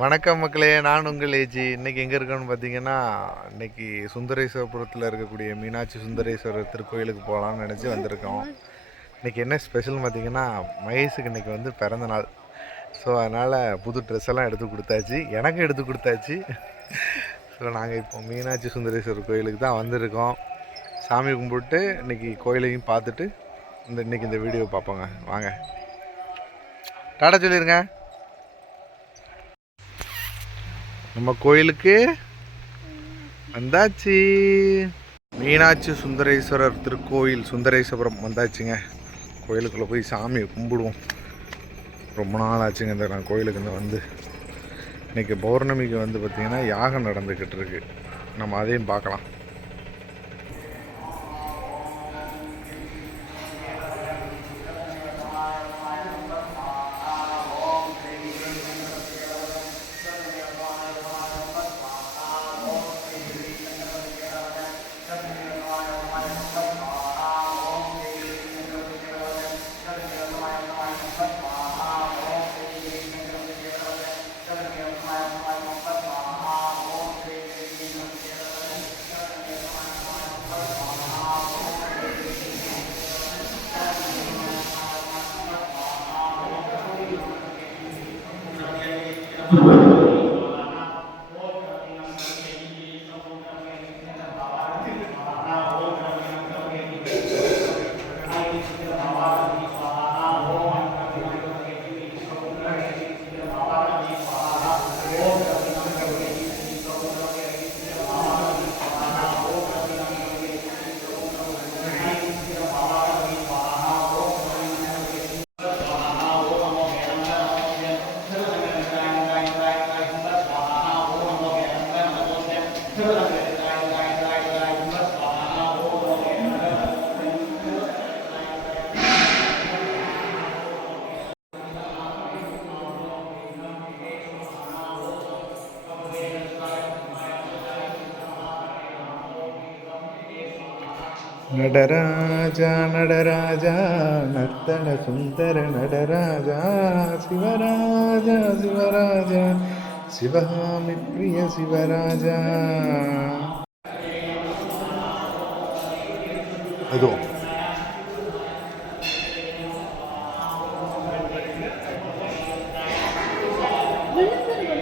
வணக்கம் மக்களே நான் உங்கள் ஏஜி இன்றைக்கி எங்கே இருக்கோன்னு பார்த்தீங்கன்னா இன்னைக்கு சுந்தரேஸ்வரபுரத்தில் இருக்கக்கூடிய மீனாட்சி சுந்தரேஸ்வரர் திருக்கோயிலுக்கு போகலான்னு நினச்சி வந்திருக்கோம். இன்னைக்கு என்ன ஸ்பெஷல்னு பார்த்தீங்கன்னா மகேஷுக்கு இன்னைக்கு வந்து பிறந்த நாள். ஸோ அதனால் புது ட்ரெஸ் எல்லாம் எடுத்து கொடுத்தாச்சு. எனக்கு எடுத்து கொடுத்தாச்சு. ஸோ நாங்கள் இப்போ மீனாட்சி சுந்தரேஸ்வரர் கோயிலுக்கு தான் வந்திருக்கோம். சாமி கும்பிட்டு இன்னைக்கு கோயிலையும் பார்த்துட்டு இந்த இன்னைக்கு இந்த வீடியோ பார்ப்போங்க. வாங்க. டாடா சொல்லிடுங்க நம்ம கோயிலுக்கு வந்தாச்சு. மீனாட்சி சுந்தரேஸ்வரர் திருக்கோயில் சுந்தரேஸ்வரம் வந்தாச்சுங்க. கோயிலுக்குள்ளே போய் சாமியை கும்பிடுவோம். ரொம்ப நாள் ஆச்சுங்க இந்த நான் கோயிலுக்கு இந்த வந்து. இன்றைக்கி பௌர்ணமிக்கு வந்து பார்த்திங்கன்னா யாகம் நடந்துக்கிட்டு இருக்கு. நம்ம அதையும் பார்க்கலாம். நடராஜா நடராஜா நர்த்தன சுந்தர நடராஜா சிவராஜா சிவராஜா சிவகாமி பிரிய சிவராஜா. அதோ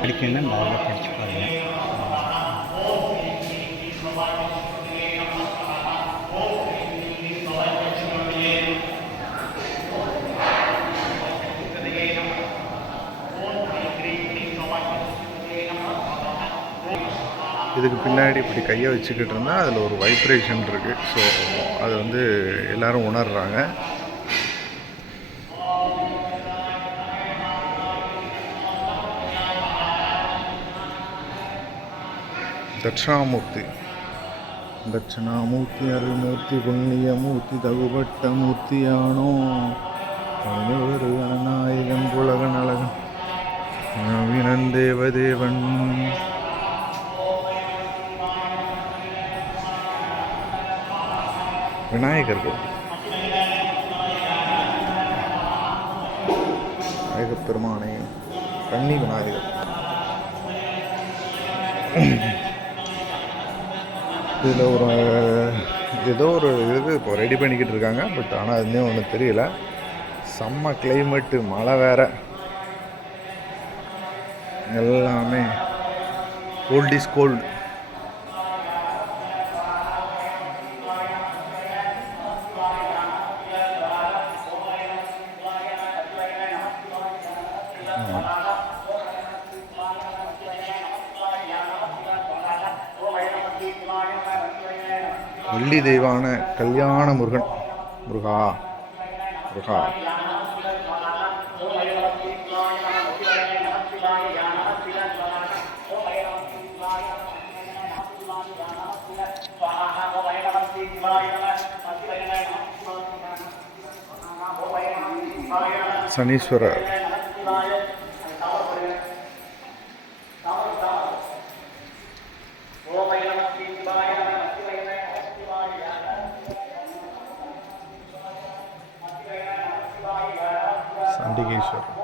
படிக்கணும்னா நல்லா படிச்சு பாருங்க இதுக்கு பின்னாடி இப்படி கையை வச்சுக்கிட்டு இருந்தால் அதில் ஒரு வைப்ரேஷன் இருக்குது ஸோ அது வந்து எல்லாரும் உணர்றாங்க. தட்சிணாமூர்த்தி. தட்சிணாமூர்த்தி அருள்மூர்த்தி புண்ணியமூர்த்தி தகுபட்ட மூர்த்தியானோ ஒரு அநாயகன் புலகன் அழகன் நவீனன் விநாயகர் கோவில். விநாயகப் பெருமானே கன்னி விநாயகர். இதில் ஒரு ஏதோ ஒரு இது இப்போ ரெடி பண்ணிக்கிட்டு இருக்காங்க பட் ஆனால் அது இன்னும் ஒன்றும் தெரியல. செம்ம கிளைமேட்டு மழை வேற. எல்லாமே கோல்ட் இஸ் கோல்டு ஆதி தெய்வான கல்யாண முருகன். முருகா முருகா. சனீஸ்வரர். ചണ്ഡികേശ്വരൻ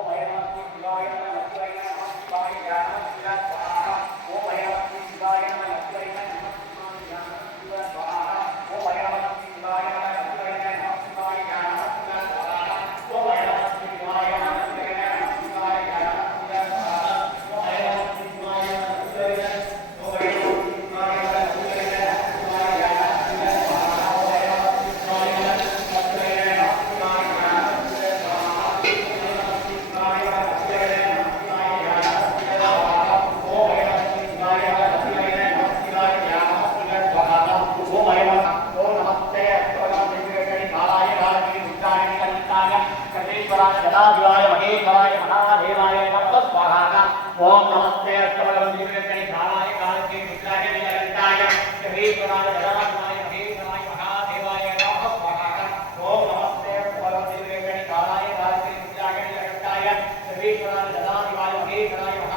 ईश्वराय गदाधिवाय महेश्वराय महादेवाय नमस्वाहाः ओम नमस्ते. अष्टवरवन्दिकरणे धाराय कालके मित्राय निरन्ताय श्रीश्वराय गदाधिवाय महेश्वराय महादेवाय नमस्वाहाः ओम नमस्ते. अष्टवरवन्दिकरणे धाराय कालके मित्राय निरन्ताय श्रीश्वराय गदाधिवाय महेश्वराय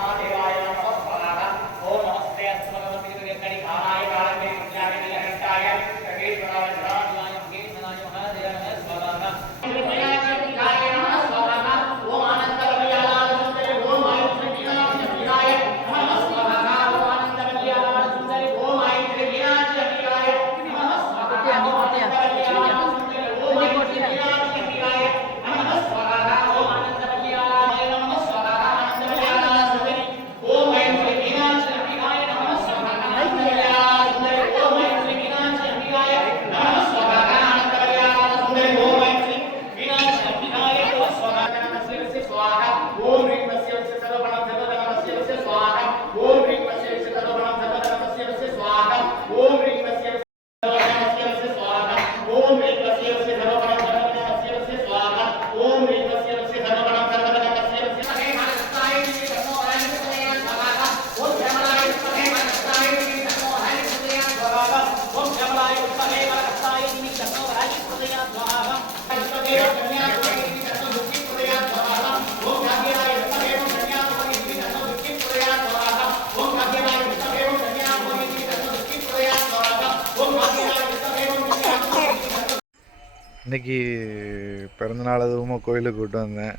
அன்னைக்கு பிறந்தநாள் அதுவும் கோயிலுக்கு கூட்டு வந்தேன்.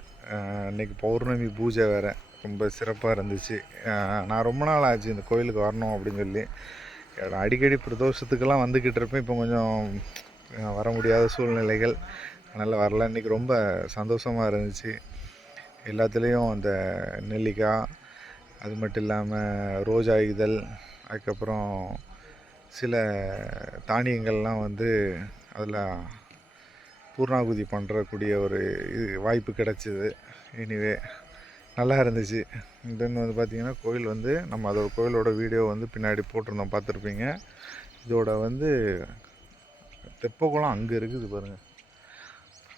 அன்றைக்கி பௌர்ணமி பூஜை வேறு. ரொம்ப சிறப்பாக இருந்துச்சு. நான் ரொம்ப நாள் ஆச்சு இந்த கோயிலுக்கு வரணும் அப்படின்னு சொல்லி. அடிக்கடி பிரதோஷத்துக்கெல்லாம் வந்துக்கிட்டு இருப்பேன். இப்போ கொஞ்சம் வர முடியாத சூழ்நிலைகள். அதனால் வரல. இன்றைக்கி ரொம்ப சந்தோஷமாக இருந்துச்சு. எல்லாத்துலேயும் அந்த நெல்லிக்காய் அது மட்டும் இல்லாமல் ரோஜா இதழ் அதுக்கப்புறம் சில தானியங்கள்லாம் வந்து அதில் பூர்ணாகுதி பண்ணுறக்கூடிய ஒரு இது வாய்ப்பு கிடச்சிது. எனிவே நல்லா இருந்துச்சு. தென் வந்து பார்த்திங்கன்னா கோயில் வந்து நம்ம அதோட கோயிலோட வீடியோ வந்து பின்னாடி போட்டிருந்தோம் பார்த்துருப்பீங்க இதோட வந்து தெப்பகுளம் அங்கே இருக்குது பாருங்கள்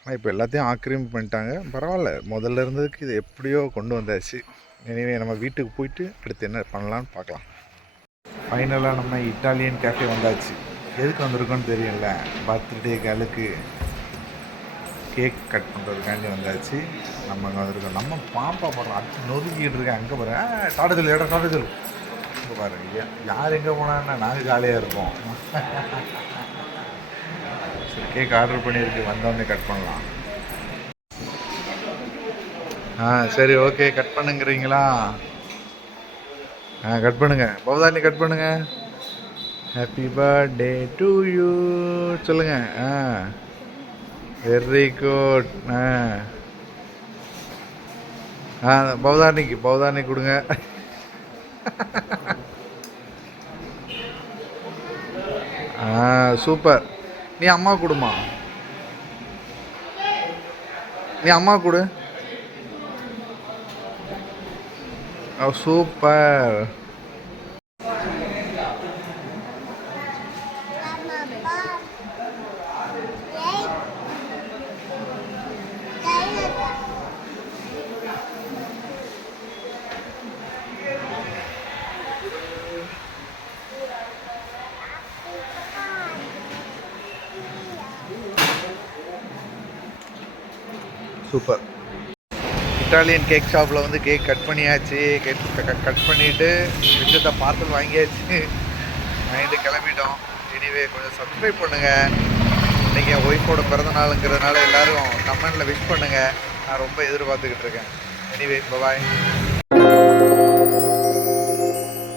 ஆனால் இப்போ எல்லாத்தையும் ஆக்கிரமிப்பு பண்ணிட்டாங்க. பரவாயில்ல. முதல்ல இருந்ததுக்கு இது எப்படியோ கொண்டு வந்தாச்சு. எனிவே நம்ம வீட்டுக்கு போயிட்டு அடுத்து என்ன பண்ணலான்னு பார்க்கலாம் ஃபைனலாக நம்ம இட்டாலியன் கேஃபே வந்தாச்சு. எதுக்கு வந்திருக்கோன்னு தெரியல. பர்த்டே கேளுக்கு கேக் கட் பண்ணுறதுக்காண்டி வந்தாச்சு. நம்ம அங்கே வந்திருக்கோம். நம்ம பாப்பா போடுறோம் அடுத்து நொறுக்கிட்டு இருக்கேன். அங்கே போகிறேன் டாடா சொல்லு இடம் டாடா இங்கே பாருங்க யார் எங்கே போனான்னா நாங்கள் ஜாலியாக இருப்போம். சரி கேக் ஆர்டர் பண்ணியிருக்கு. வந்தோடனே கட் பண்ணலாம். ஆ சரி ஓகே கட் பண்ணுங்கிறீங்களா? ஆ கட் பண்ணுங்க. பவதானி கட் பண்ணுங்க. ஹாப்பி பர்த்டே டு யூ சொல்லுங்க. ஆ. வெரி குட் ஆ. ஆ பவதானிக்கு கொடுங்க. ஆ சூப்பர். நீ அம்மா கொடுமா. நீ அம்மா கொடு. சூப்பர். சூப்பர். இட்டாலியன் கேக் ஷாப்பில் வந்து கேக் கட் பண்ணியாச்சு. கேக் கட் பண்ணிவிட்டு மிச்சத்தை பார்சல் வாங்கியாச்சு. வாங்கிட்டு கிளம்பிட்டோம். எனிவே கொஞ்சம் சப்ஸ்கிரைப் பண்ணுங்கள் இன்றைக்கி என் ஒய்ஃபோட பிறந்தநாளுங்கிறதுனால எல்லோரும் கமெண்டில் விஷ் பண்ணுங்கள் நான் ரொம்ப எதிர்பார்த்துக்கிட்டு இருக்கேன். எனிவே பாய்